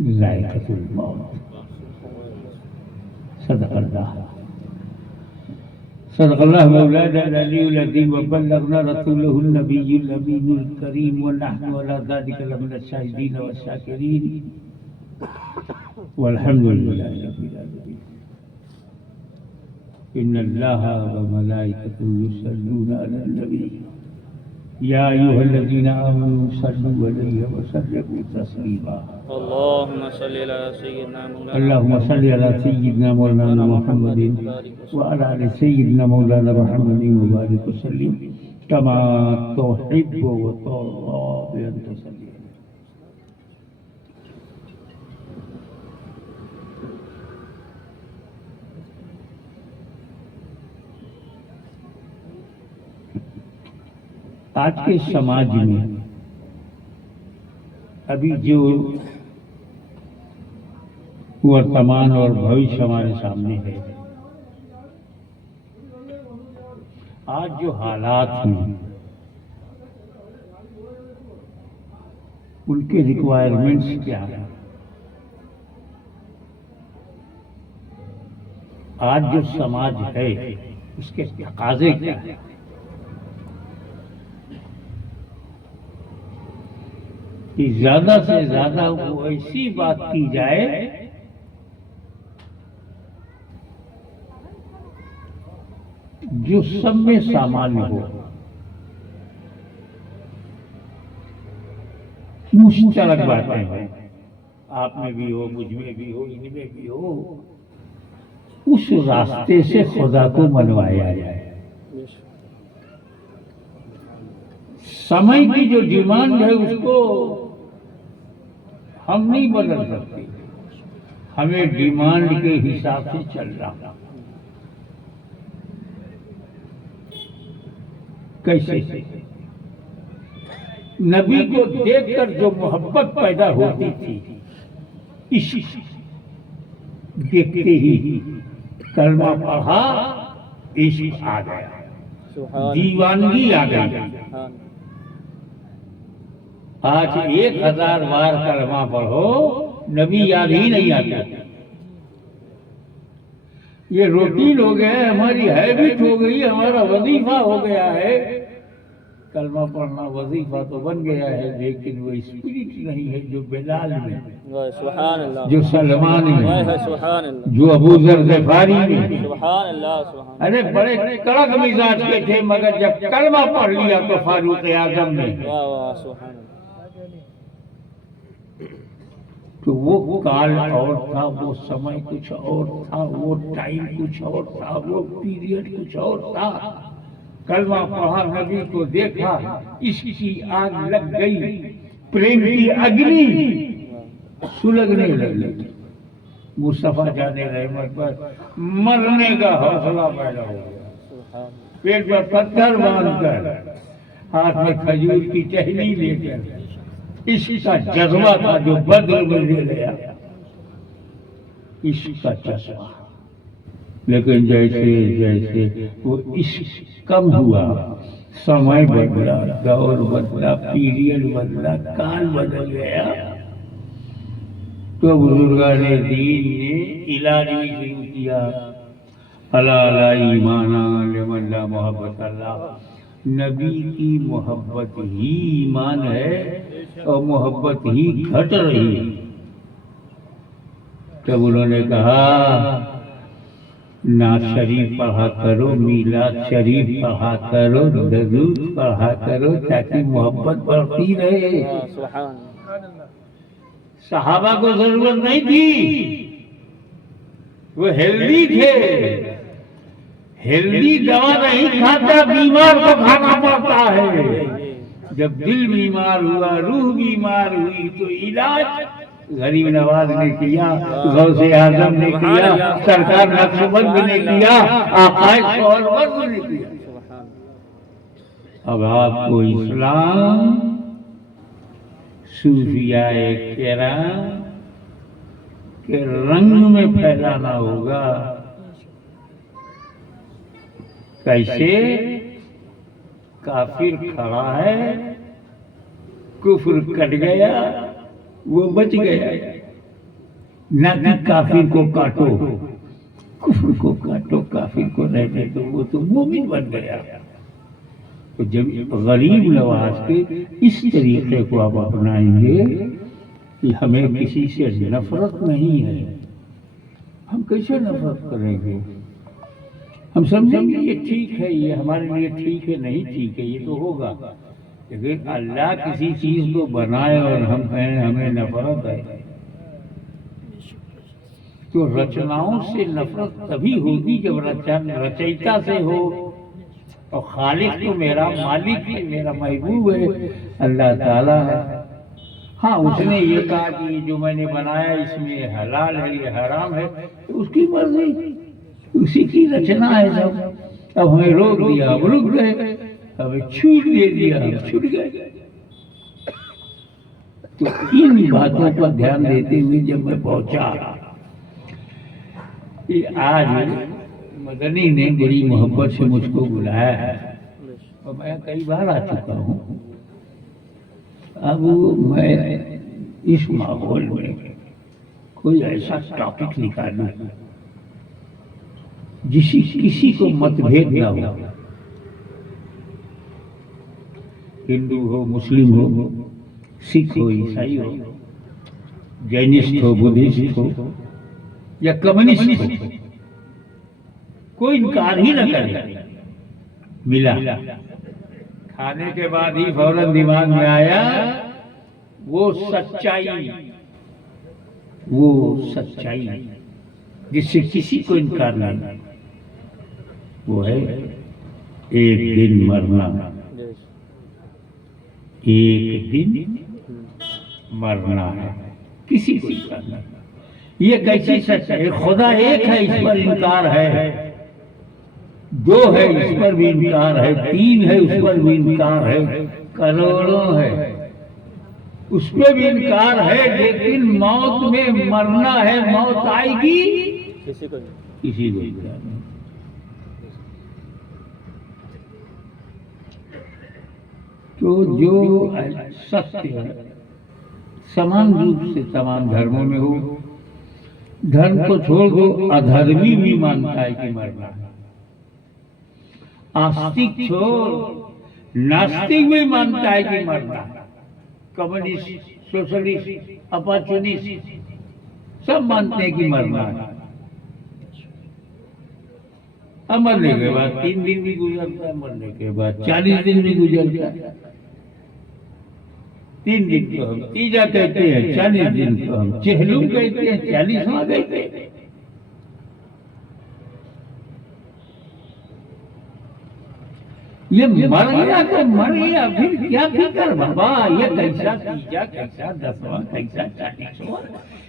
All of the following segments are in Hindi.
ज़ाइक़तुल मौत। सदक़ल्लाह सदक़ल्लाह मौलाना अल-अलीयुल अज़ीम व बल्लगना रसूलहुन नबियुल अमीनुल करीम व नहनु अला ज़ालिका लमिनश शाहिदीन व शाकिरीन वल्हम्दुलिल्लाहि रब्बिल आलमीन। इन्नल्लाहा व मलाइकतहु युसल्लूना अलन नबी या अय्युहल्लज़ीना आमनू सल्लु अलैहि व सल्लिमू तस्लीमा। अल्लाहुम्मा सल्लि अला सय्यिदिना अल्लाहुम्मा सल्लि अला सय्यिदिना मौलाना मुहम्मदिन व अला आलि सय्यिदिना मौलाना मुहम्मदिन व बारिक व सल्लिम कमा तुहिब्बु व तुर्दा bi an tusalli। आज के समाज में अभी जो वर्तमान और भविष्य हमारे सामने है, आज जो हालात हैं उनके रिक्वायरमेंट्स क्या हैं, आज जो समाज है उसके तकाज़े क्या हैं, कि ज्यादा से ज्यादा वो ऐसी बात की जाए जो सब में सामान्य हो, मुश्तरक बातें हो, आप में भी हो, मुझ में भी हो, इनमें भी हो, उस रास्ते से खुदा को मनवाया जाए। समय की जो डिमांड है उसको हम नहीं बदल सकते, हमें डिमांड के हिसाब से चलना। कैसे? नबी को देखकर जो मोहब्बत पैदा होती थी, इश्क देखते ही कलमा पढ़ा, इश्क आ गया, दीवानगी आ गई। आज 1000 बार कलमा पढ़ो, नबी याद ही नहीं आता। ये रूटीन हो गया है, हमारी हैबिट हो गई, हमारा वजीफा हो गया है। कलमा पढ़ना वजीफा तो बन गया है, लेकिन वो स्पिरिट नहीं है जो बिलाल में, जो सलमान में, जो अबू ज़र ग़िफ़ारी में। अरे बड़े कड़क मिजाज के थे, मगर जब कलमा पढ़ लिया तो फारूक आज़म ने, तो वो काल और था, वो समय कुछ और था, वो टाइम कुछ और था, वो पीरियड कुछ और था। कलमा पढ़ा, नबी को देखा, इसकी आग लग गई, प्रेम की अग्नि सुलगने लगी। मुस्तफा जाने रहमत पर मरने का हौसला पैदा हो गया, पेट पर पत्थर बांधकर, हाथ में खजूर की टहनी लेकर, इसका जज्बा था जो बद्र में ले गया, इसका जज्बा। लेकिन जैसे जैसे वो इश्क कम हुआ, समय बदला, दौर बदला, पीरियड बदला, काल बदल गया, तो बुजुर्गाने दीन ने इलाज भी शुरू किया। अला अला ईमाना लिमन ला मोहब्बत अल्लाह। नबी की मोहब्बत ही ईमान है और मोहब्बत ही घट रही है। तब उन्होंने कहा, नात शरीफ पढ़ा करो, मीलाद शरीफ पढ़ा करो, दरूद पढ़ा करो, ताकि मोहब्बत बढ़ती रहे। सहाबा को जरूरत नहीं थी, वो हेल्दी थे। हेल्दी दवा नहीं खाता, बीमार को खाना पड़ता है। जब दिल बीमार हुआ, रूह बीमार हुई, तो इलाज गरीब नवाज ने किया, गौसे आजम ने किया, सरकार नक्शबंद ने किया, आकाश सोहरवर्द ने किया। अब आपको इस्लाम सूफियाए किराम के रंग में फैलाना होगा। कैसे? काफिर खड़ा है, कुफ्र कट गया, वो बच गया, न कि काफिर को काटो, कुफ्र को काटो, काफिर को रहने दो, वो तो मोमिन बन गया। तो जब गरीब नवाज के इस तरीके को आप अपनाएंगे कि हमें किसी से नफरत नहीं है, हम कैसे नफरत करेंगे? हम समझेंगे ये ठीक है, ये हमारे लिए ठीक है, नहीं ठीक है, ये तो होगा। लेकिन अल्लाह किसी चीज को बनाए और हम कहें हमें नफरत है, तो रचनाओं से नफरत तभी होगी जब रचयिता से हो। और खालिक तो मेरा मालिक है, मेरा महबूब है, अल्लाह ताला है। हाँ, उसने ये कहा कि जो मैंने बनाया इसमें हलाल है, ये हराम है, तो उसकी मर्जी, उसी की रचना है सब। अब हमें रोक दिया, हम रुक गए, हमें छूट दे दिया, हम छूट गए। तो इन बातों पर ध्यान देते हुए जब मैं पहुंचा कि आज मदनी ने बड़ी मोहब्बत से मुझको बुलाया है और मैं कई बार आ चुका हूँ, अब मैं इस माहौल में कोई ऐसा टॉपिक निकालूं किसी को मतभेद ना हो, हिंदू हो, मुस्लिम हो, सिख हो, ईसाई हो, जैनिस्ट हो, बुद्धिस्ट हो या कम्युनिस्ट हो, कोई इनकार ही न करे। मिला, खाने के बाद ही फौरन दिमाग में आया वो सच्चाई जिससे किसी को इनकार नहीं, वो है एक दिन मरना, एक दिन मरना है, किसी को इनकार नहीं। ये कैसी सच है? खुदा एक है, इस पर इनकार है, दो है, इस पर भी इनकार है, तीन है, उस पर भी इनकार है, करोड़ों है, उस पर भी इनकार है, लेकिन मौत में मरना है, मौत आएगी किसी को इनकार नहीं। तो जो सत्य है समान रूप से तमाम धर्मों में हो, धर्म को छोड़ दो, अधर्मी भी मानता है कि मरना है। आस्तिक छोड़, नास्तिक भी मानता है कि मरना है। कम्युनिस्ट, सोशलिस्ट, अपॉर्चुनिस्ट सब मानते हैं कि मरना है। अब मरने के बाद 3 दिन भी गुजरता है, मरने के बाद 40 दिन भी गुजरता है। 3 दिन को हम तीजा कहते हैं, 40 दिन को हम चहलुम कहते हैं, 40वां कहते हैं। ये मर गया तो मर गया, फिर क्या फिकर बाबा? ये कैसा तीजा, कैसा 10वां, कैसा 40वां,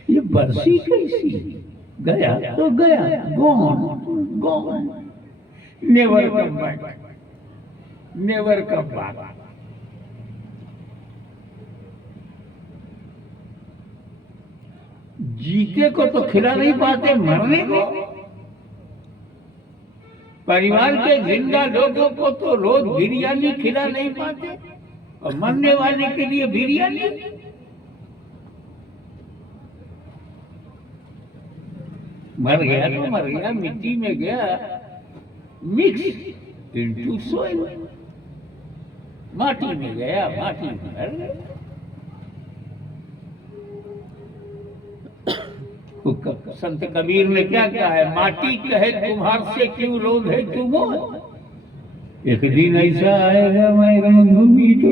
ये बरसी कैसी? गया तो गया, gone, never come back, never come back. जीते को तो खिला नहीं पाते, मरने को, परिवार के जिंदा लोगों को तो रोज बिरयानी खिला नहीं पाते, और मरने वाले के लिए बिरयानी। मर गया तो मर गया, मिट्टी में गया, मिक्स इनटू सोइल, माटी में गया, माटी में मर गया। संत कबीर ने क्या कहा है? माटी कहे तुम्हार से क्यों रोग है तुम, एक दिन ऐसा आएगा मैं रंगूंगी तो।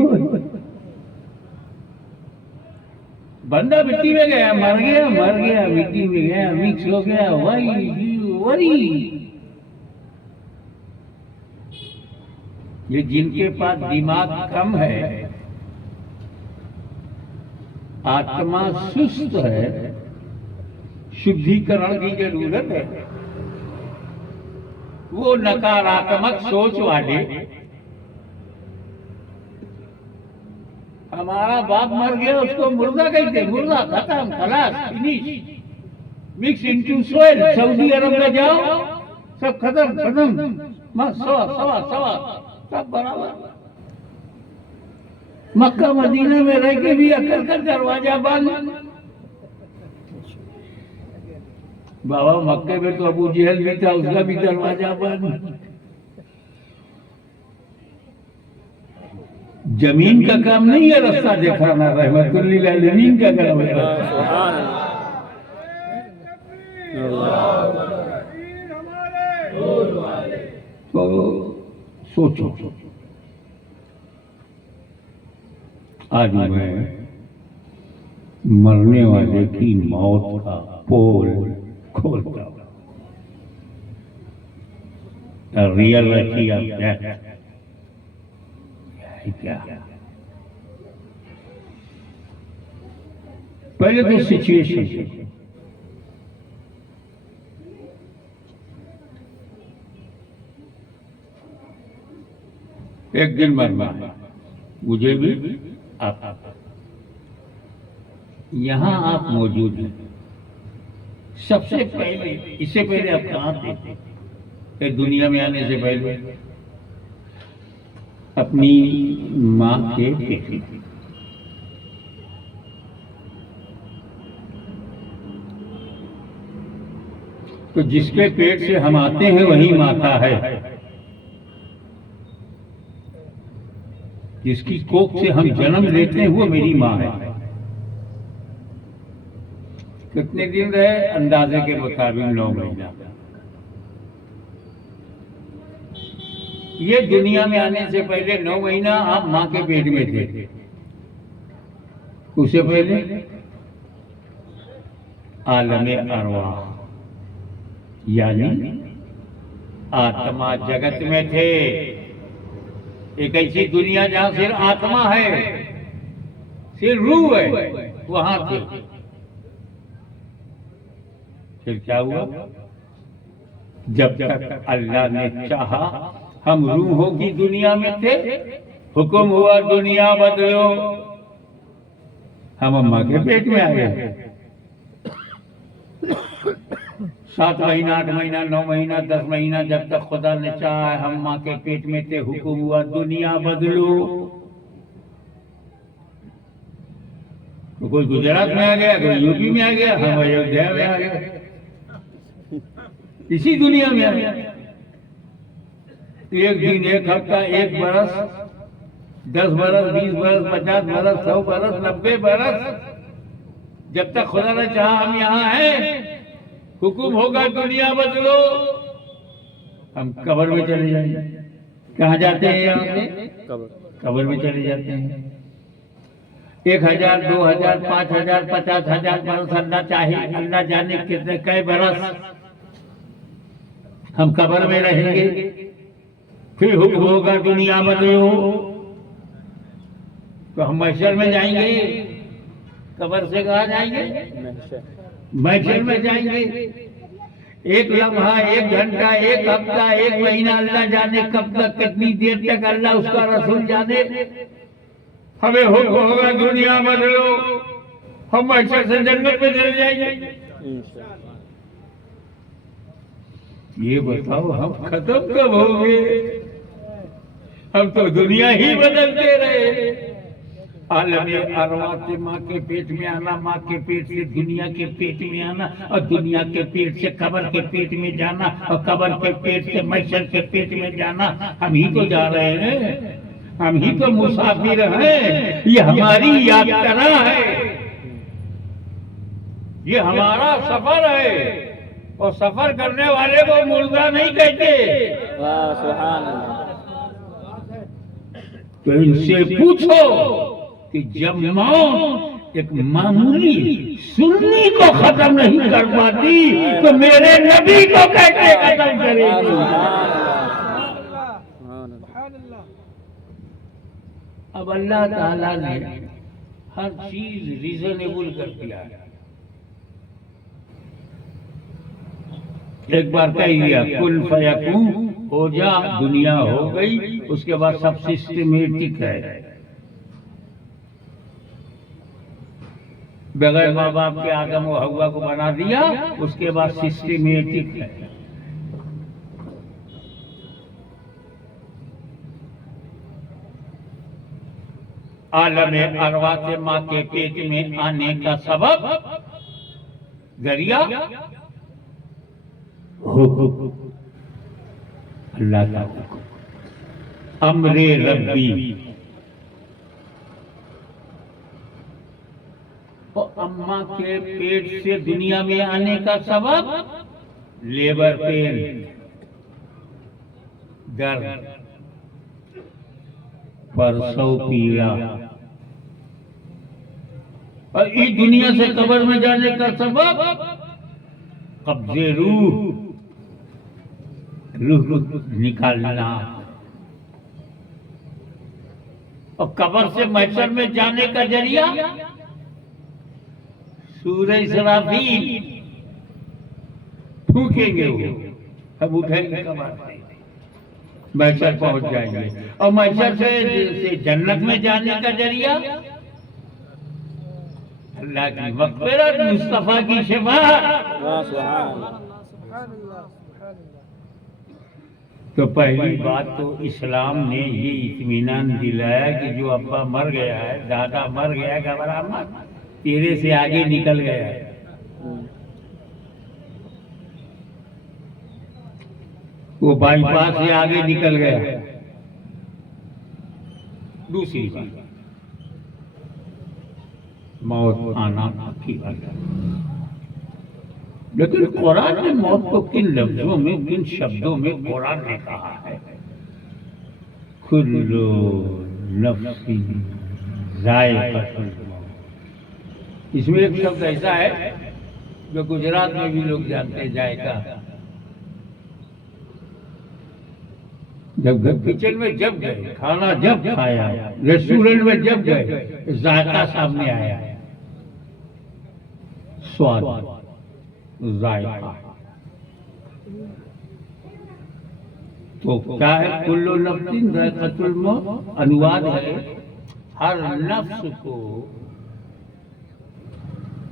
बंदा मिट्टी में गया, मर गया, मिट्टी में गया, मिक्स हो गया, वरी। ये जिनके पास दिमाग कम है, आत्मा सुस्त है, शुद्धिकरण की जरूरत है, वो नकारात्मक सोच वाले, हमारा बाप मर गया उसको मुर्दा कहते, मुर्दा खत्म, खलास, finish, mix into soil. Saudi Arab में जाओ, सब खत्म, सवा सब बराबर। मक्का मदीना में रह के भी अकल का दरवाजा बंद। बाबा मक्के में तो अबू जहल भी था, उसका भी दरवाजा बंद। जमीन का काम नहीं है रास्ता दिखाना, रहमतुल्लिल आलमीन का काम है। सुभान अल्लाह। तो सोचो, आज मैं मरने वाले की मौत का पोल खोलता हूं। रियलिटी ऑफ डेथ है क्या? पहले तो सिचुएशन, एक दिन मरना है मुझे भी, आप यहाँ आप मौजूद हैं। सबसे पहले, इससे पहले आप कहाँ थे? ये दुनिया में आने से पहले अपनी माँ के पेट में। तो जिसके पेट से हम आते हैं वही माता है, जिसकी कोख से हम जन्म लेते हैं वो मेरी माँ है। कितने दिन रहे? अंदाजे के मुताबिक 9 महीना। ये दुनिया में आने से पहले 9 महीना आप माँ के पेट में थे। उससे पहले आलमे अरवाह यानी आत्मा जगत में थे। एक ऐसी दुनिया जहां सिर्फ आत्मा है, सिर्फ रूह है, वहां थे। फिर क्या हुआ? जब तक अल्लाह ने चाहा हम रूहों की दुनिया में थे, हुक्म हुआ दुनिया बदलो, हम अम्मा के पेट में आ गए। 7 महीना, 8 महीना, 9 महीना, 10 महीना, जब तक खुदा ने चाहा हम माँ के पेट में थे, हुक्म हुआ दुनिया बदलो। तो कोई गुजरात में आ गया, कोई यूपी में आ गया, हम अयोध्या में आ गए, इसी दुनिया में आ गया। एक दिन, एक हफ्ता, 1 बरस, 10 बरस, 20 बरस, 50 बरस, 100 बरस, 90 बरस, जब तक खुदा ने चाहा हम यहाँ हैं, हुक्म होगा दुनिया बदलो, हम कब्र में चले जाएंगे। कहाँ जाते हैं? यहाँ से कब्र में चले जाते हैं। 1000, 2000, 5000, 50,000 बरस, अल्लाह चाहे, अल्लाह जाने कितने कई बरस हम कब्र में रहेंगे। फिर हुक्म होगा दुनिया बदलो, तो हम महशर में जाएंगे। कब्र से कहाँ जाएंगे? महशर में जाएंगे। 1 लम्हा, 1 घंटा, 1 हफ्ता, 1 महीना, अल्लाह जाने कब तक, कितनी देर तक, अल्लाह उसका रसूल जाने। हमें हुक्म होगा दुनिया बदलो, हम महशर से जन्नत में चले जाएंगे। ये बताओ हम खत्म कब होंगे? हम तो दुनिया ही बदलते रहे। आलमे अरवाह से माँ के पेट में आना, माँ के पेट से दुनिया के पेट में आना, और दुनिया के पेट से कब्र के पेट में जाना, और कब्र के पेट से महशर के पेट में जाना। हम ही तो जा रहे हैं, हम ही तो मुसाफिर हैं। ये हमारी यात्रा है, ये हमारा सफर है, और सफर करने वाले को मुर्दा नहीं कहते। वाह, सुभान अल्लाह। तो इनसे पूछो कि जब मौत एक मामूली सुन्नी को खत्म नहीं कर पाती, तो मेरे नबी को कैसे खत्म करेगी? अब अल्लाह ताला ने हर चीज रीजनेबल कर दिया है। एक बार कह दिया कुल फयकून, हो जा, दुनिया हो गई। उसके बाद सब सिस्टमेटिक है, बगैर माँ बाप के आदम और हव्वा को बना दिया, उसके बाद सिस्टमेटिक है। आलमे अरवा से माँ के पेट में आने का सबब जरिया हुक्म, अल्लाह का हुक्म, अमरे रब्बी। और अम्मा के पेट से दुनिया में आने का सबब लेबर पेन, दर्द, प्रसव पीड़ा, और इस दुनिया से कब्र में जाने का सबब कब्जे रूह, रूह को निकालना। और कब्र से महशर में जाने का जरिया सूरज इसराफील फूकेंगे, वो अब उठेंगे कब्र से, महशर पहुंच जाएंगे। और महशर से जन्नत में जाने का जरिया अल्लाह की मग़फ़िरत, मुस्तफा की शफ़ाअत। वाह सुभान अल्लाह। तो पहली बात तो इस्लाम ने ये इत्मीनान दिलाया कि जो अब्बा मर गया है, दादा मर गया है, घबरा मत, तेरे से आगे निकल गया है। वो बाईपास से आगे निकल गया। दूसरी बात, मौत आना की बात है, लेकिन कुरान ने मौत को किन लफ्जों में, किन शब्दों में कुरान ने कहा है? कुल्लु नफ्सिन ज़ाइक़तुल मौत। इसमें एक शब्द ऐसा है जो गुजरात में भी लोग जानते हैं, जायका। जब किचन में जब गए, खाना जब खाया, रेस्टोरेंट में जब गए, जायका सामने आया, स्वाद, जायका। तो क्या है कुल्लु नफ्सिन ज़ाइक़तुल मौत? अनुवाद है हर नफ्स को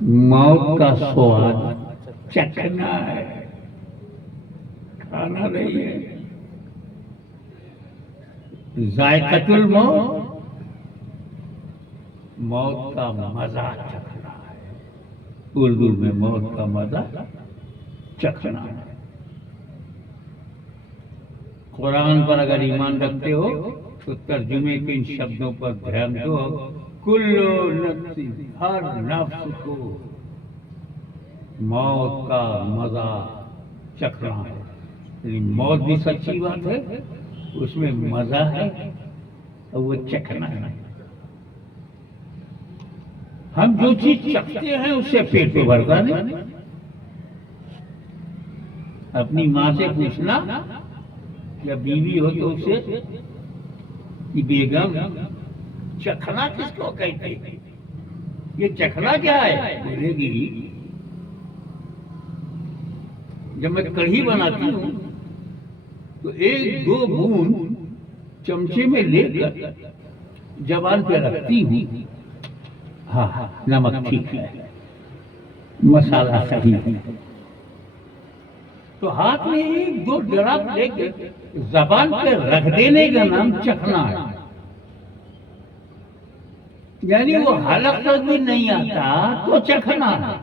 मौत का स्वाद चखना है, खाना नहीं है। ज़ाइक़तुल मौत, मौत का मजा चखना है। उर्दू में मौत का मजा चखना है। कुरान पर अगर ईमान रखते हो तो तर्जुमे के इन शब्दों पर ध्यान दो। कुल्लु नफ्सिन, हर नफ्स को मौत का मजा चखना है। यानी मौत भी सच्ची बात है, उसमें मजा है और वो चखना है। हम जो चीज चखते हैं उससे पेट तो भरता नहीं। अपनी माँ से पूछना या बीवी हो तो उससे कि बेगम चखना किसको कहते हैं, ये चखना क्या है? बोलेगी जब मैं कढ़ी बनाती हूँ तो एक दो बूंद चमचे में लेकर जबान पे रखती हूँ, हाँ नमक ठीक है, मसाला सही है। तो हाथ में एक दो ड्रॉप लेकर जबान पे रख देने का नाम चखना है। यानी वो हलक तक भी नहीं आता तो चखना है।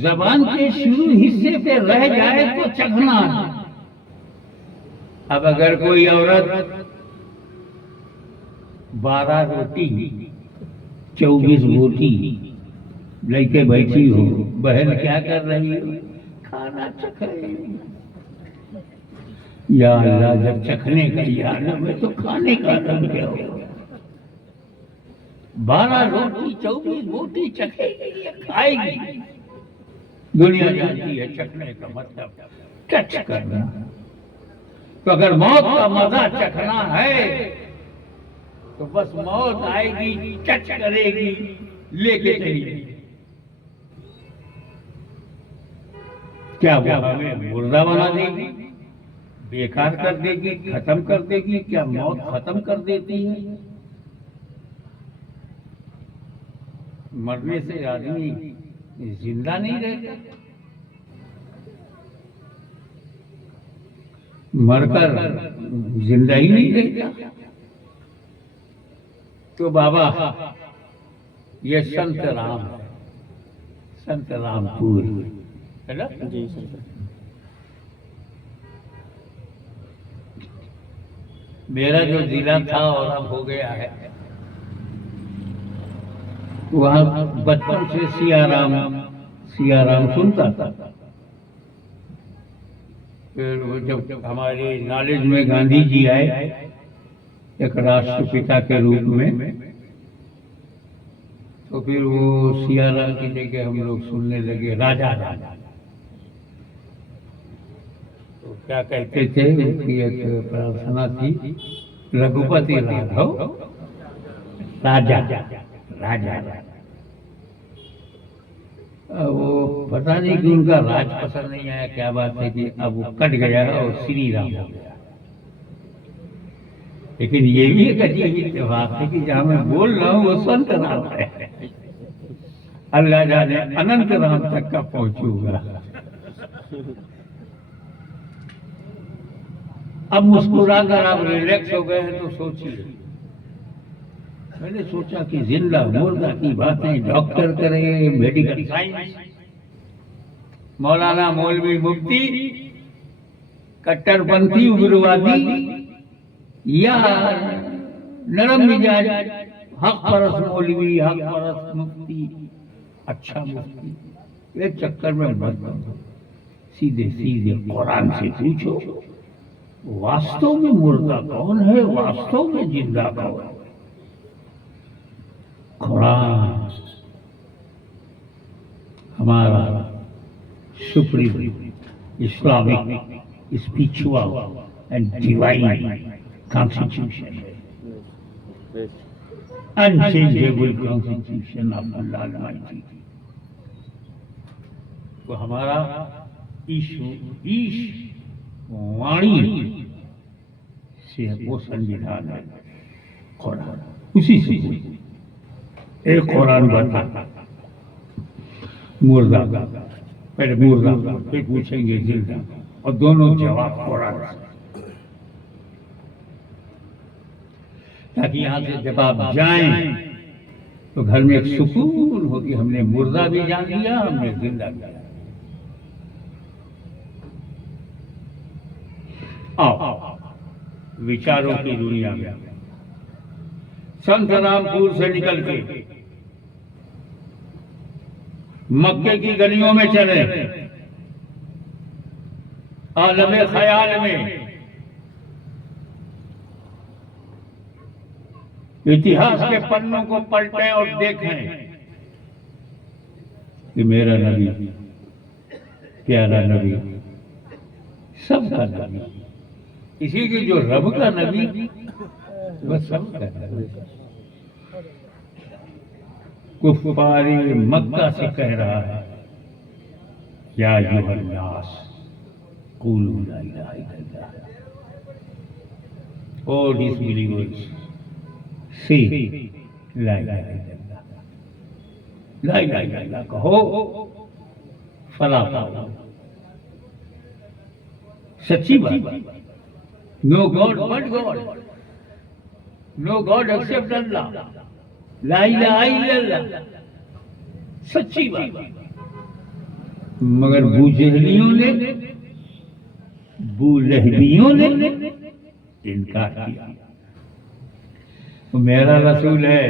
जबान के शुरू हिस्से पे रह जाए तो चखना है। अब अगर कोई औरत 12 रोटी 24 बोटी लेके बैठी हो, बहन क्या कर रही हो? खाना चख रही हो। या अल्लाह, जब चखने का याद में तो खाने का रंग क्या हो? 12 रोटी 24 बोटी चखेगी या खाएगी? दुनिया जानती है चखने का मतलब टच करना। तो अगर मौत का मजा चखना है तो बस मौत आएगी, टच करेगी, लेके चलेगी। क्या वो हमें मुर्दा बना देगी, बेकार कर देगी, खत्म कर देगी? क्या मौत खत्म कर देती है? मरने से आदमी जिंदा नहीं रहता, मरकर जिंदा ही नहीं रहता। तो बाबा ये संत राम, संत रामपुर है ना जी सर। मेरा जो जिला था और अब हो गया है, वहाँ बचपन से सियाराम सुनता था। फिर वो जब हमारे नॉलेज में गांधी जी आए एक राष्ट्रपिता के रूप में, तो फिर वो सियाराम की जगह हम लोग सुनने लगे राजा राजा। तो क्या कहते थे, उनकी एक प्रार्थना थी, रघुपति राघव राजा राजा। वो पता नहीं कि उनका राज पसंद नहीं आया, क्या बात है कि अब वो कट गया और श्री राम हो गया। लेकिन ये भी एक अजीब बात है कि जहाँ मैं बोल रहा हूँ वो संत राम है। अल्लाह जाने अनंत राम तक का पहुंचूंगा। अब मुस्कुरा कर आप रिलैक्स हो गए हैं तो सोचिए, मैंने सोचा कि जिंदा मुर्दा की बातें डॉक्टर करेंगे, मेडिकल साइंस, मौलाना मौलवी मुफ्ती, कट्टरपंथी उग्रवादी या नरम मिजाज हक परस मौलवी, हक परस मुफ्ती, अच्छा मुफ्ती, ये चक्कर में मत बनो। सीधे सीधे कुरान से पूछो, वास्तव में मुर्दा कौन है, वास्तव में जिंदा कौन है। कुरान हमारा supreme Islamic spiritual and divine constitution है, unchangeable constitution of Allah almighty. तो हमारा ईश वाणी से वो संविधान है कुरान, उसी से एक कुरान बता मुर्दा, पहले मुर्दा फिर पूछेंगे जिंदा, और दोनों जवाब कुरान से, ताकि यहाँ से जब आप जाएं तो घर में एक सुकून हो कि हमने मुर्दा भी जान लिया, हमने जिंदा भी जान लिया। आओ विचारों की दुनिया में संत रामपुर से निकल के मक्के की गलियों में चले, आलमे ख्याल में इतिहास के पन्नों को पलटें और देखें कि मेरा नबी, प्यारा नबी, सबका नबी, इसी की जो रब का नबी वह सबका नबी, कुफारी मक्का से कह रहा है, या अय्युहन नास क़ूलू ला इलाहा इल्लल्लाह, ओ डिसबिलीवर्स से ला इलाहा इल्लल्लाह, ला इलाहा इल्लल्लाह कहो, फलाह पाओ। सच्ची बात, no god but god, no god except Allah, ला इलाहा इल्लल्लाह, सच्ची बात। मगर बूजहलियों ने, बूलहबियों ने इनकार किया। तो मेरा रसूल है,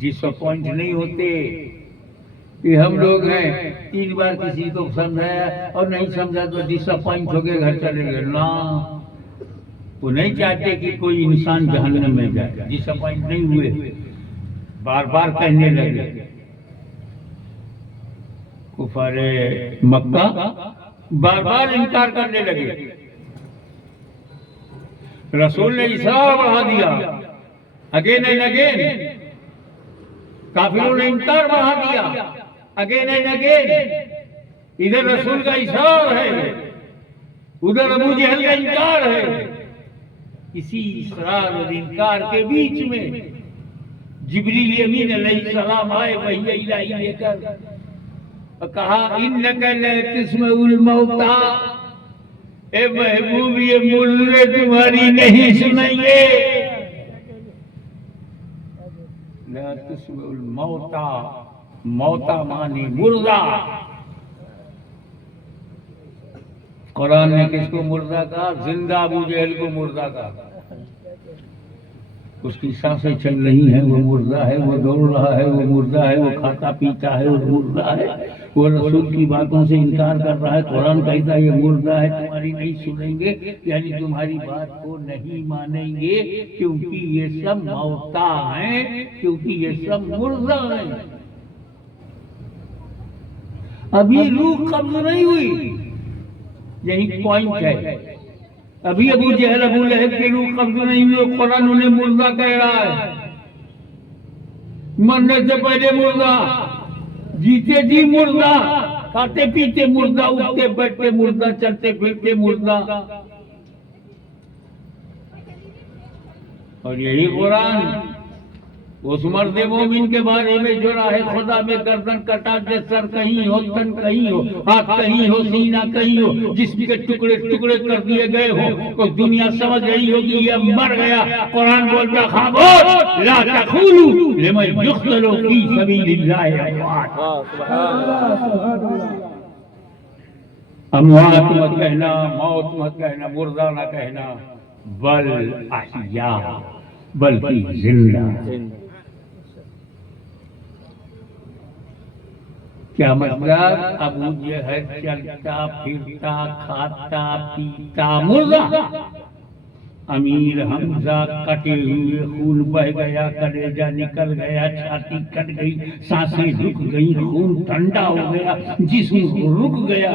डिसअपॉइंट नहीं होते कि हम लोग हैं, 3 बार किसी को समझाया और नहीं समझा तो डिसअपॉइंट हो गए घर चले गए ना। वो नहीं चाहते कि कोई इंसान जहन्नम में जाए, डिसअपॉइंट नहीं हुए, बार बार कहने लगे। कुफारे मक्का बार बार इनकार करने लगे, रसूल ने इसरार बढ़ा दिया, अगेन एंड अगेन। काफिरों ने इनकार बढ़ा दिया, अगेन एंड अगेन। इधर रसूल का इसरार है, उधर अबू जहल का इनकार है। इसी इसरार और इनकार के बीच में जिब्रील अमीन अलैहिस्सलाम आए वही इलाही लेकर और कहा, इन्नका लतस्मउल मौता, ए महबूब ये मुर्दे तुम्हारी नहीं सुनेंगे। लतस्मउल मौता, मौता माने मुर्दा। कुरान ने किसको मुर्दा कहा? जिंदा अबू जहल को मुर्दा कहा। उसकी सांसें चल रही हैं, वो मुर्दा है, वो दौड़ रहा है, वो मुर्दा है, वो खाता पीता है, वो मुर्दा है, वो रसूल की बातों से इनकार कर रहा है। कुरान कहता है ये मुर्दा है, तुम्हारी नहीं सुनेंगे, यानी तुम्हारी बात को नहीं मानेंगे, क्योंकि ये सब मौता हैं, क्योंकि ये सब मुर्दा हैं। अभी रूह कब्ज नहीं हुई, यही पॉइंट है। अभी अबू जहल अबू लहब की रूह कब्ज नहीं हुई, कुरान उन्हें मुर्दा कह रहा है। मरने से पहले मुर्दा, जीते जी मुर्दा, खाते पीते मुर्दा, उठते बैठते मुर्दा, चलते फिरते मुर्दा। और यही कुरान उस मर्द मोमिन के बारे में जो राह खुदा में गर्दन कटा दे, सर कहीं हो, तन कहीं हो, हाथ कहीं हो, सीना कहीं हो, जिसके टुकड़े टुकड़े कर दिए गए हो, तो दुनिया समझ रही होगी ये मर गया। कुरान बोलता खामोश, ला तक़ूलू लिमन युक़्तलू फी सबीलिल्लाहि अमवात। अमवात मत कहना, मौत मत कहना, मुर्दा न कहना, बल अहिया, बल्कि जिंदा। क्या मतलब? अबू जहल चलता फिरता खाता पीता मुर्दा, अमीर हमजा कटे हुए, खून बह गया, कलेजा निकल गया, छाती कट गई, सांसें रुक गई, खून ठंडा हो गया, जिस्म रुक गया,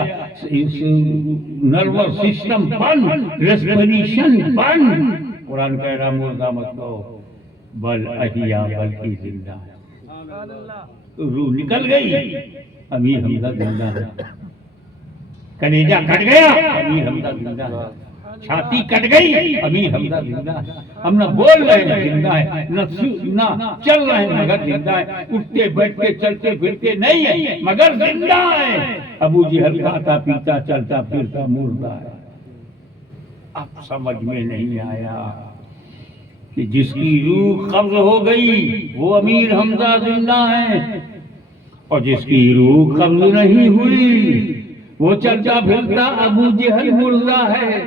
नर्वस सिस्टम बंद, रेस्पिरेशन बंद। कुरान कह रहा मुर्दा मत कहो, बल अहिया, बल्कि जिंदा। रूह निकल गई, अमीर हमजा जिंदा है। कलेजा कट गया, अमीर हमजा जिंदा है। छाती कट गई, अमीर हमजा जिंदा है। हम न बोल रहे हैं जिंदा है, न चल रहे हैं मगर जिंदा है, उठते बैठते चलते फिरते नहीं है मगर जिंदा है। अबू जहल खाता पीता चलता फिरता मुर्दा है। अब समझ में नहीं आया कि जिसकी रूह कब्ज हो गई वो अमीर हमजा जिंदा है, और जिसकी रूह कब्ज नहीं हुई वो चलता फिरता अबू जहल मुर्दा है।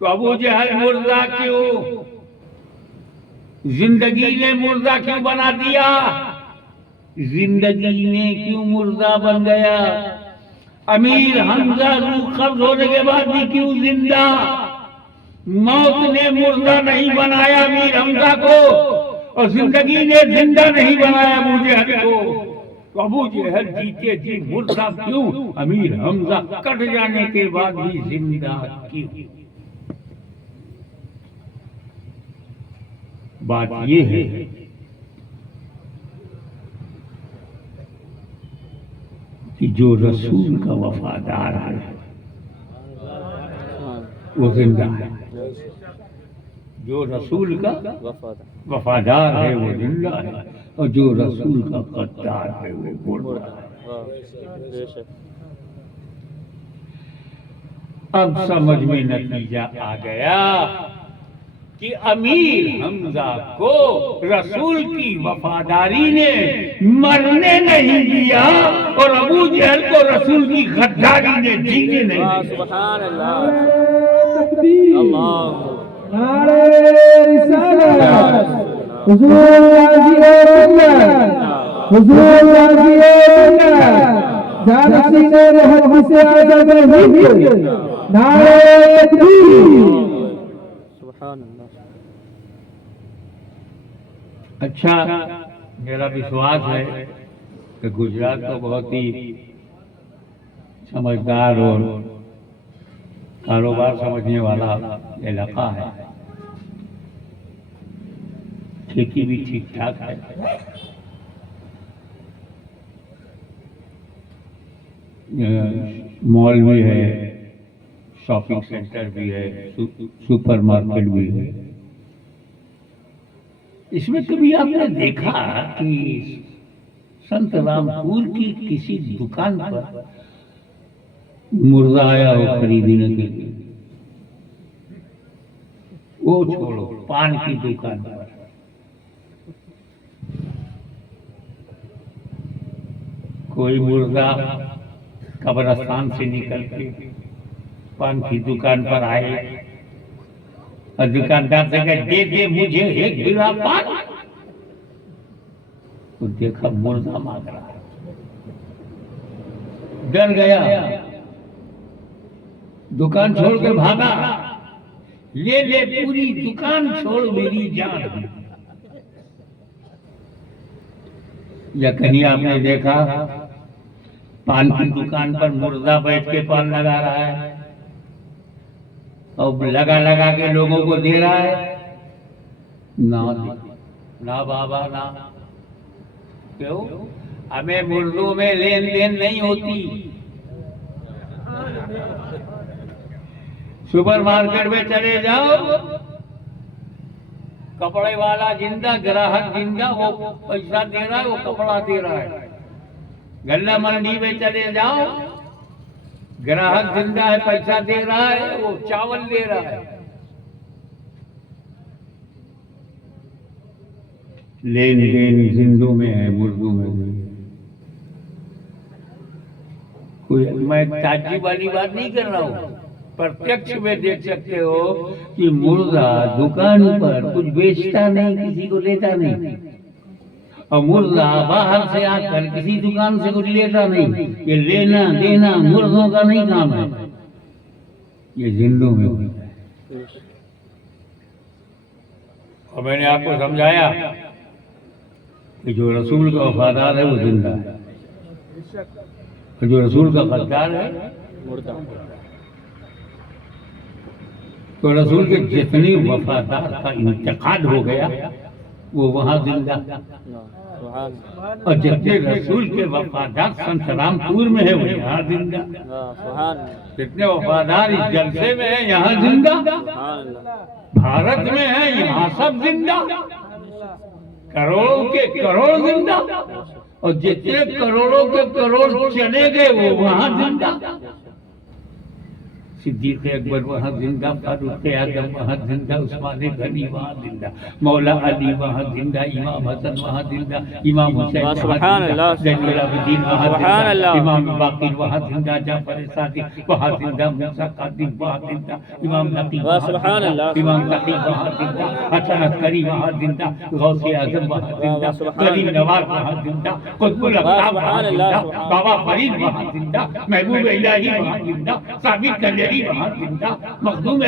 तो अबू जहल मुर्दा क्यों? जिंदगी ने मुर्दा क्यों बना दिया? जिंदगी ने क्यों मुर्दा बन गया? अमीर हमजा रूह कब्ज होने के बाद भी क्यों जिंदा? मौत ने मुर्दा नहीं बनाया अमीर हमजा को, और जिंदगी ने जिंदा नहीं बनाया अबू जहल को। तो अबू जहल जीते जी मुर्दा क्यों? अमीर हमजा कट जाने के बाद भी जिंदा क्यों? बात ये है कि जो रसूल का वफादार है वो जिंदा है, जो रसूल का वफादार है वो जिंदा है, और जो रसूल का गद्दार है वो मुर्दा है। अब समझ में नतीजा आ गया कि अमीर हमजा को रसूल की वफादारी ने मरने नहीं दिया, और अबू जहल को रसूल की गद्दारी ने जीने नहीं दिया। सुभान अल्लाह, नारे रिसालत, हुजूर गाज़ी मिल्लत, हुजूर गाज़ी मिल्लत, जानशीन मुहद्दिस आज़म हिंद, नारे तकबीर। सुभान अल्लाह। अच्छा, मेरा विश्वास है कि गुजरात तो बहुत ही समझदार और कारोबार समझने वाला इलाका है, खेती भी ठीक ठाक है। मॉल भी है, शॉपिंग सेंटर भी है, सुपर मार्केट भी है। इसमें कभी आपने देखा कि संत रामपुर की किसी दुकान पर मुर्दा आया हो खरीदने के लिए? वो छोड़ो, पान की दुकान पर कोई मुर्दा कब्रिस्तान से निकल के पान की दुकान पर आए और दुकानदार से कहे दे दे मुझे एक गिरा पान। तो देखा मुर्दा मांग रहा है, डर गया, दुकान छोड़ के भागा। ले ले पूरी दुकान छोड़ मेरी जान। या कहीं आपने देखा पान की दुकान पर मुर्दा बैठ के पान लगा रहा है और लगा लगा के लोगों को दे रहा है? ना ना बाबा ना। क्यों? हमें मुर्दों में लेन देन नहीं होती। सुपरमार्केट में चले जाओ, कपड़े वाला जिंदा, ग्राहक जिंदा, वो पैसा दे रहा है, वो कपड़ा दे रहा है। गल्ला मंडी में चले जाओ, ग्राहक जिंदा है, पैसा दे रहा है, वो चावल दे रहा है। लेन देन जिंदों में है, मुर्दों में नहीं। कोई मैं ताज्जुब वाली बात नहीं कर रहा हूँ, प्रत्यक्ष में देख सकते हो कि मुर्दा दुकान पर कुछ बेचता नहीं, किसी को लेता नहीं, और मुर्दा बाहर से आकर किसी दुकान से कुछ लेता नहीं। ये लेना देना मुर्दों का नहीं काम है, ये जिंदों में होता है। और मैंने आपको समझाया कि जो रसूल का वफादार है वो जिंदा है, और जो रसूल का गद्दार है मुर्दा। तो रसूल के जितने वफादार का इंतकाल हो गया वो वहां जिंदा, और जितने रसूल के वफादार संत रामपुर में है वो यहाँ जिंदा। जितने वफादार इस जलसे में है यहाँ जिंदा, भारत में है यहाँ सब जिंदा, करोड़ों के करोड़ जिंदा, और जितने करोड़ों के करोड़ चले गए वो वहां जिंदा। सिद्दीक़ अकबर वहाँ जिंदा, फारूक आज़म वहाँ जिंदा, उस्मान गनी वहाँ जिंदा, मौला अली वहाँ जिंदा, इमाम हसन वहाँ जिंदा, इमाम हुसैन वहाँ जिंदा, ज़ैनुल आबिदीन वहाँ जिंदा, इमाम बाक़िर वहाँ जिंदा, जाफ़र सादिक़ वहाँ जिंदा, मूसा काज़िम वहाँ जिंदा, इमाम नक़ी वहाँ जिंदा, इमाम तक़ी वहाँ जिंदा, हसन अस्करी वहाँ जिंदा, गौसे आज़म वहाँ जिंदा, करीम नवाज़ वहाँ जिंदा, कुतुबुल अक़ताब वहाँ जिंदा, बाबा फरीद वहाँ जिंदा, महबूब इलाही वहाँ जिंदा, साबित कलेरी वहाँ जिंदा, मखदूम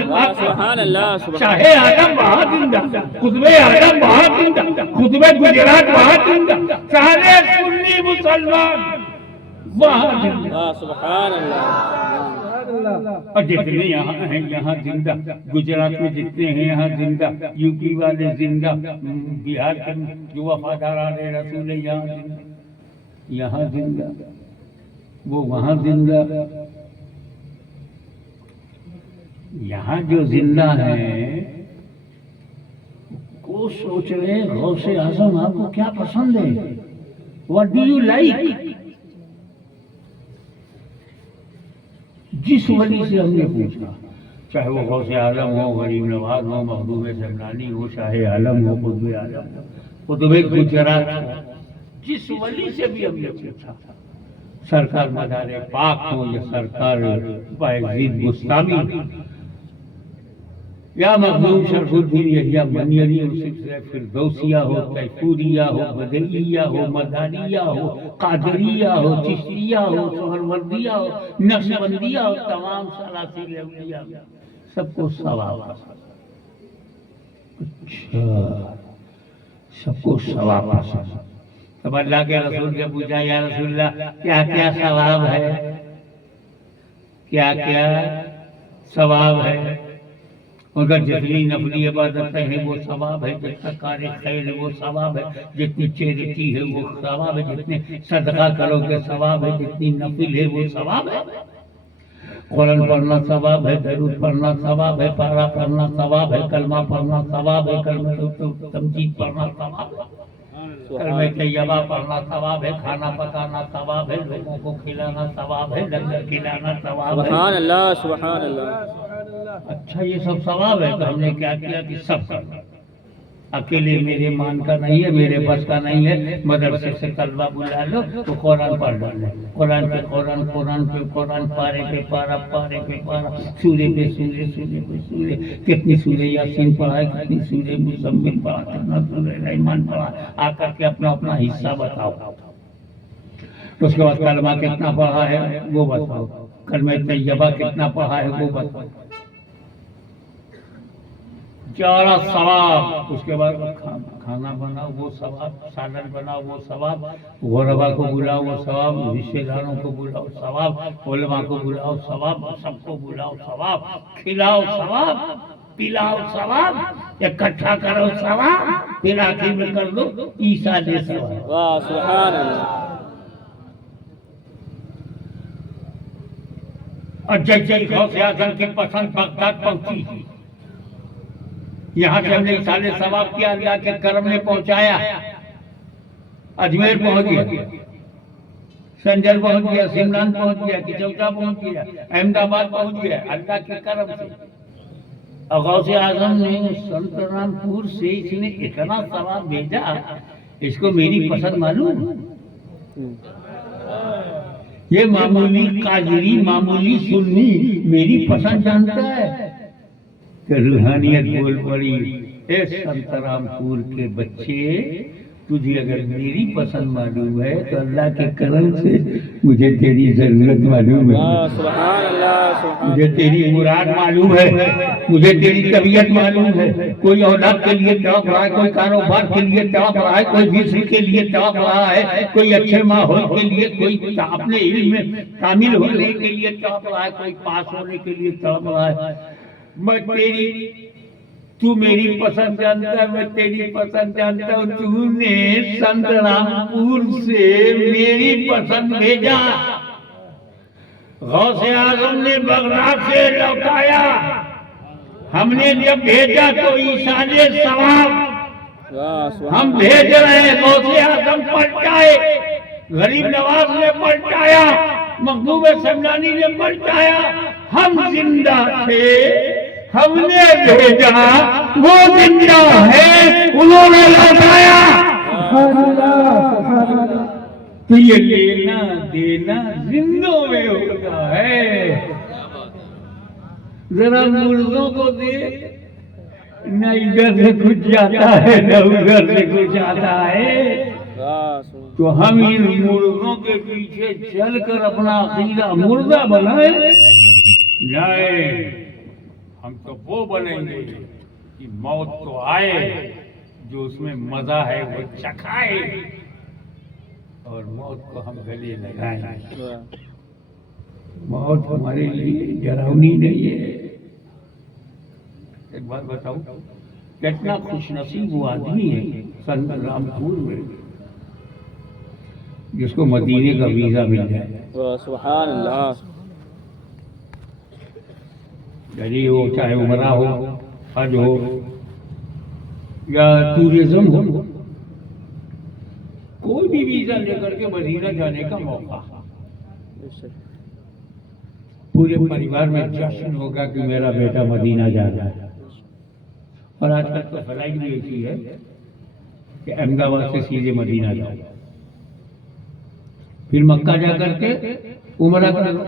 शाहे आलम वहाँ जिंदा, खुतबे आलम वहाँ जिंदा, खुतबे गुजरात वहाँ जिंदा, सारे सुन्नी मुसलमान वहाँ जिंदा। सुभान अल्लाह। और जितने यहाँ हैं यहाँ जिंदा, गुजरात में जितने हैं यहाँ जिंदा, यूपी वाले जिंदा, बिहार के जो वफादार आले रसूल यहाँ जिंदा, यहाँ जिंदा, वो वहाँ जिंदा। यहाँ जो जिंदा है वो सोच रहे हैं गौसे आज़म आपको क्या पसंद है, व्हाट डू यू लाइक। जिस वली से हमने पूछा, चाहे वो गौसे आज़म हो, गरीब नवाज हो, मखदूम जमनानी हो, शाहे आलम हो, कुतुब आलम हो, कुतुब गुजरात हो, जिस वली से भी हमने पूछा, सरकार मदार पाक हो या सरकार बायजीद बुस्तामी या मखदूम शरफुद्दीन या मनियरी सिलसिला फिरदौसिया हो, तैफूरिया हो, बदरिया हो, मदानिया हो, कादरिया हो, चिश्तिया हो, सोहरवर्दिया हो, नक्शबंदिया हो, तमाम सलासिल औलिया सबको सवाब। अच्छा, सबको सवाब पसंद। तब अल्लाह के रसूल से पूछा, या रसूलल्लाह क्या क्या सवाब है, क्या क्या सवाब है। मगर जितनी नफली इबादतें हैं वो सवाब है, जितना कार्य खैर है वो सवाब है, जितनी चैरिटी है वो सवाब है, जितने सदका करोगे सवाब है, जितनी नफिल है वो सवाब है। कुरान पढ़ना सवाब है, दरूद पढ़ना सवाब है, पारा पढ़ना सवाब है, कलमा पढ़ना सवाब है, कलमा तमजीद पढ़ना सवाब है, कलमे तैयबा पढ़ना सवाब है, खाना पकाना सवाब है, लोगों को खिलाना सवाब है, लंगर खिलाना सवाब है। सुभान अल्लाह, सुभान अल्लाह। अच्छा, ये सब सवाब है, तो हमने क्या किया कि सब करना। अकेले मेरे मान का नहीं है, मेरे बस का नहीं है। मदरसे से तलबा बुला लो तो कुरान पढ़ लो, कुरान पे कुरान, कुरान पे कुरान, पारे पे पारा, पारे पे पारा, सूरे पे सूरे, सूरे पे सूरे। कितनी सूरे यासीन पढ़ा है, कितनी सूरे मुज़म्मिल पढ़ा, कितना सूरे रहमान पढ़ा। आकर के अपना अपना हिस्सा बताओ। उसके बाद कलमा कितना पढ़ा है वो बताओ, कलमा तैयबा कितना पढ़ा है वो बताओ। 11 सवाब। उसके बाद खाना बनाओ वो सवाब, सालन बनाओ वो सवाब, गुरबा को बुलाओ वो सवाब, रिश्तेदारों को बुलाओ सवाब, उलमा को बुलाओ सवाब, सबको बुलाओ सवाब, खिलाओ सवाब, पिलाओ सवाब, इकट्ठा करो सवाब, फिर आखिर में कर दो ईसा दे सवाब। वाह सुभान अल्लाह। और जैसे गौसे आजम की पसंद बगदाद पहुंची, यहाँ से हमने साले सवाब किया, अल्लाह के करम में पहुंचाया। अजमेर पहुंच गया, संजर पहुंच गया, सिमरान पहुंच गया, किचौटा पहुंच गया, अहमदाबाद पहुंच गया, अल्लाह के करम से। और गौसे आजम ने संत रामपुर से इसने इतना सवाब भेजा, इसको मेरी पसंद मालूम। ये मामूली काजरी, मामूली सुन्नी मेरी पसंद जानता है कि रूहानियत बोल पड़ी। ए संतरामपुर के बच्चे, तुझे अगर मेरी पसंद मालूम है तो अल्लाह के करम से मुझे तेरी जरूरत मालूम है, वाह सुभान अल्लाह सुभान। मुझे तेरी मुराद मालूम है, मुझे तेरी तबीयत मालूम है। कोई औलाद के लिए तड़प रहा है, कोई कारोबार के लिए तड़प रहा है, कोई बिजली के लिए तड़प रहा है, कोई अच्छे माहौल के लिए, कोई अपने इल्म में कामिल होने के लिए तड़प रहा है, कोई पास होने के लिए तड़प रहा है। मैं तेरी, तू मेरी पसंद जानता है, मैं तेरी पसंद जानता हूँ। तूने संतरामपुर से मेरी पसंद भेजा, गौसे आजम ने बगदाद से लौटाया। हमने जब भेजा तो ईसा ने सवाब, वाह सुभान। हम भेज रहे हैं। गौसे आजम पलटाए, गरीब नवाज ने पलटाया, महबूब समदानी ने पलटाया। हम जिंदा थे, हमने भेजा, वो जिंदा है, उन्होंने लौटाया। तो ये लेना देना जिंदों में होता है। जरा मुर्दों को देख, न इधर से कुछ जाता है न उधर से कुछ आता है। वाह सुभान। तो हम इन मुर्दों के पीछे चलकर अपना अकीदा मुर्दा बनाए जाए। हम तो वो बनेंगे कि मौत तो आए, जो उसमें मजा है वो चखाए, और मौत को हम गले लगाएं। वाह। मौत हमारे लिए डरावनी नहीं है। एक बात बताऊं, कितना खुशनसीब वो आदमी है संत रामपुर में जिसको मदीने का वीजा मिल जाए। वाह सुभान अल्लाह। यदि हो, चाहे उमरा हो, हज हो या टूरिज्म हो, कोई भी वीजा लेकर के मदीना जाने का मौका, पूरे परिवार में जश्न होगा कि मेरा बेटा मदीना जा रहा है। और आजकल तो फ्लाइट भी ऐसी है कि अहमदाबाद से सीधे मदीना जाओ, फिर मक्का जा करके उमरा कर लो।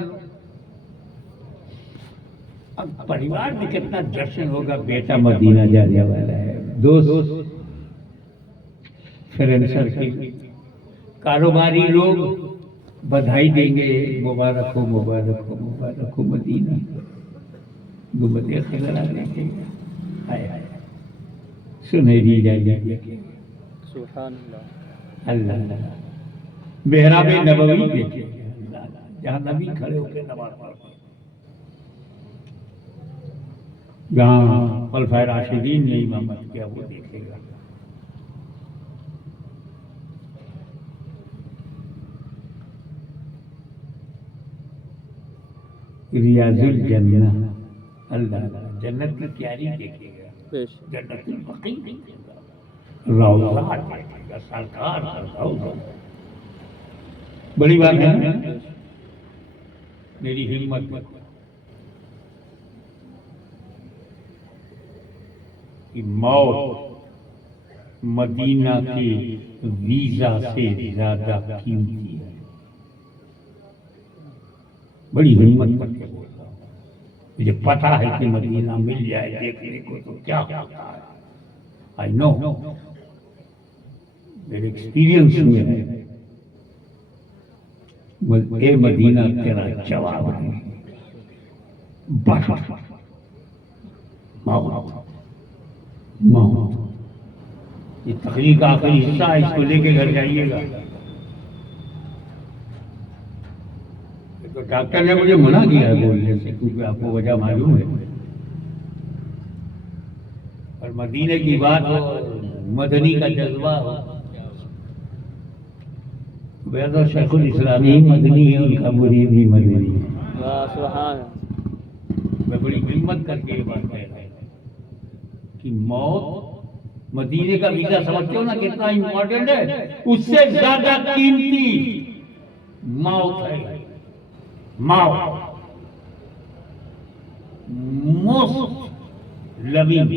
अब परिवार में कितना जश्न होगा, बेटा मदीना जाने वाला है। दोस्त, फ्रेंड सर्किल, कारोबारी लोग बधाई देंगे, मुबारक हो, मुबारक हो, मुबारक हो मदीना। गुम्बदे खिला देंगे, हाय हाय सुनहरी जाएगी। सुभान अल्लाह। अल्लाह मेहराबे नबवी देखेंगे, जहाँ नबी खड़े होकर नमाज पढ़ते, जहाँ खुलफाए राशिदीन ने इमामत किया वो देखेगा। रियाजुल जन्नह, अल्लाह जन्नत की क्यारी देखेगा, जन्नतुल बकी देखेगा, रौज़ा देखेगा, सरकार का रौज़ा। बड़ी बात है ना? मेरी हिम्मत कि मौत मदीना के वीजा से ज्यादा कीमती है। बड़ी हिम्मत करके बोलता हूँ, मुझे पता है कि मदीना मिल जाए देखने को तो क्या होता है। आई नो, मेरे एक्सपीरियंस में है। ए मदीना तेरा जवाब है, मौत मौत। ये तकरीर का आखिरी हिस्सा है, इसको लेके घर जाइएगा। तो डॉक्टर ने मुझे मना किया है बोलने से, क्योंकि आपको वजह मालूम है। और मदीने की बात हो, मदनी का जज्बा हो, वैसे शेखुल इस्लामी मदनी है, उनका मुरीद भी मदनी है। वाह सुभान। मैं बड़ी हिम्मत करके ये बात कह रहा हूं कि मौत, मदीने का वीजा समझते हो ना कितना इंपॉर्टेंट है, उससे ज्यादा कीमती मौत है। मौत most loving,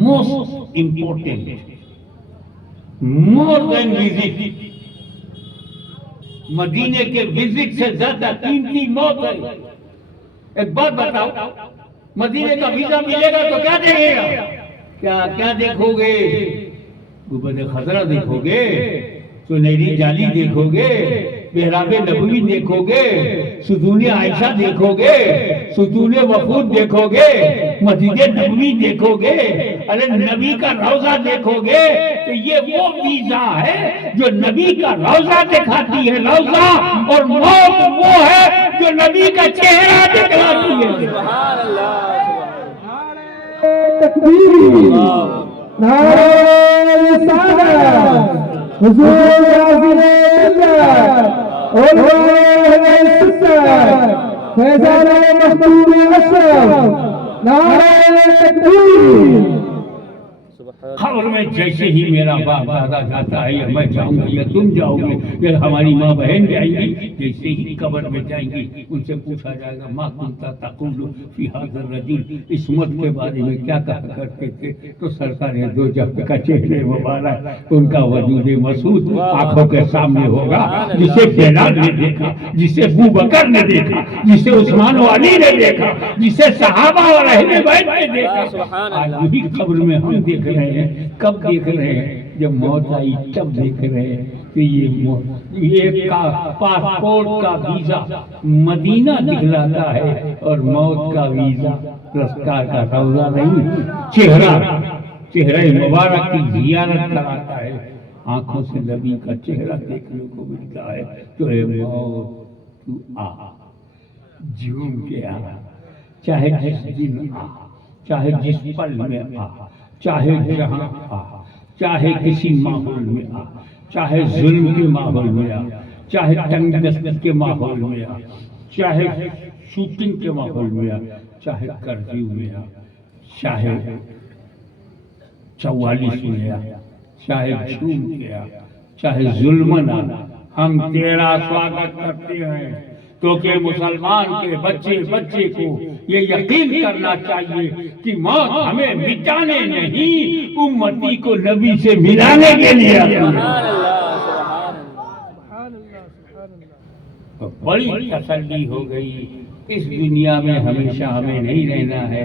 most important, more than visit. मदीने के विजिट से ज्यादा कीमती मौत है। एक बात बताओ, मदीने का वीजा मिलेगा तो क्या देखेगा? क्या क्या देखोगे? गुबद खजरा देखोगे, सुनहरी जाली देखोगे, मेहराबे नबवी देखोगे, सुजूने आयशा देखोगे, सुजूने वफूद देखोगे, मस्जिद नबवी देखोगे, अरे नबी का रौजा देखोगे। तो ये वो वीजा है जो नबी का रौजा दिखाती है, रौजा। और मौत वो है जो नबी का चेहरा दिखलाती है। सुभान अल्लाह। तकबीर, नारे रिसालत, हुजूर गाज़ी मिल्लत, उलमाए सुन्नत, फैज़ान महमूद अशरफ, नारे तकबीर। खबर में जैसे ही मेरा बाप दादा जाता है, या मैं जाऊंगा या तुम जाओगे या हमारी माँ बहन जाएंगी, जैसे ही कब्र में जाएंगी उनसे पूछा जाएगा, माँ कुंता तक़ूलु फ़ी हाज़ा रजुल, इस मर्द के बारे में क्या कहा करते थे? तो सरकार है दो जब का चेहरे मुबारक, उनका वजूद मसूद आंखों के सामने होगा, जिसे बिलाल ने देखा, जिसे अबू बकर ने देखा, जिसे उस्मान वाली ने देखा, जिसे सहाबा और अहले बैत ने देखा। आज वही कब्र में हम देख रहे हैं। कब देख रहे हैं? जब मौत आई तब देख रहे हैं। तो ये का पासपोर्ट का वीजा मदीना दिखलाता है, और मौत का वीजा रफ्तार का रौजा नहीं, चेहरे मुबारक की जियारत कराता है। आंखों से नबी का चेहरा देखने को मिलता है। तो ए मौत तू आ, झूम के आ, चाहे जिस दिन आ, चाहे जिस पल में आ, चाहे जहां आ, चाहे किसी माहौल में आ, चाहे जुल्म के माहौल में आ, चाहे तंगदस्ती के माहौल में आ, चाहे शूटिंग के माहौल में आ, चाहे कर्फ्यू में आ, चाहे 44 में आ, चाहे झूम के आ, चाहे जुल्मन आ, हम तेरा स्वागत करते हैं। तो के मुसलमान के बच्चे बच्चे को ये यकीन करना चाहिए कि मौत हमें मिटाने नहीं, उम्मती को नबी से मिलाने के लिए आती है। तो बड़ी तसल्ली हो गई, इस दुनिया में हमेशा हमें नहीं रहना है,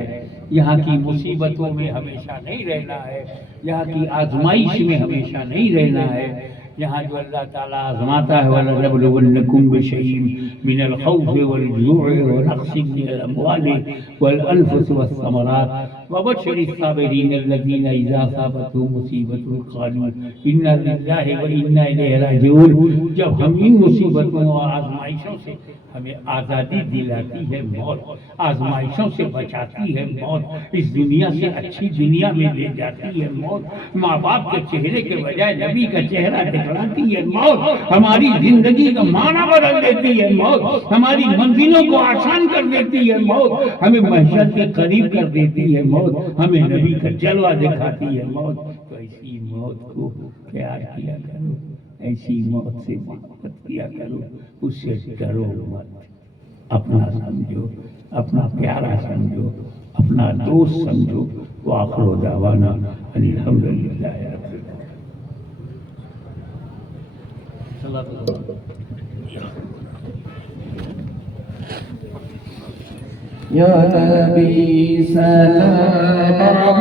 यहाँ की मुसीबतों में हमेशा नहीं रहना है, यहाँ की आजमाइश में हमेशा नहीं रहना है। यहाँ जो अल्लाह ताला आजमाता है, वलनबलुवन्नकुम बिशैइन मिनल खौफि वल जू'i व नक़्सिन मिनल अमवालि वल अनफुसि वस्समरात वबश्शिरिस साबिरीन अल्लज़ीना इज़ा असाबतहुम मुसीबतुन क़ालू इन्ना लिल्लाहि व इन्ना इलैहि राजिऊन। जब हम इन मुसीबतों और आजमाइशों से हमें आज़ादी दिलाती है मौत, आजमाइशों से बचाती है मौत, इस दुनिया से अच्छी दुनिया में ले जाती है मौत, माँ बाप के चेहरे के बजाय नबी का चेहरा दिखलाती है मौत, हमारी जिंदगी का माना बदल देती है मौत, हमारी मंजिलों को आसान कर देती है मौत, हमें महशर के करीब कर देती है मौत, हमें नबी का जलवा दिखाती है मौत। तो ऐसी मौत को प्यार किया करो, ऐसी मौत से मोहब्बत किया करो, उससे डरो मत, अपना समझो, अपना प्यारा समझो, अपना दोस्त समझो। वाखिर दावाना अनिल हम्दुलिल्लाह। या नबी सलाम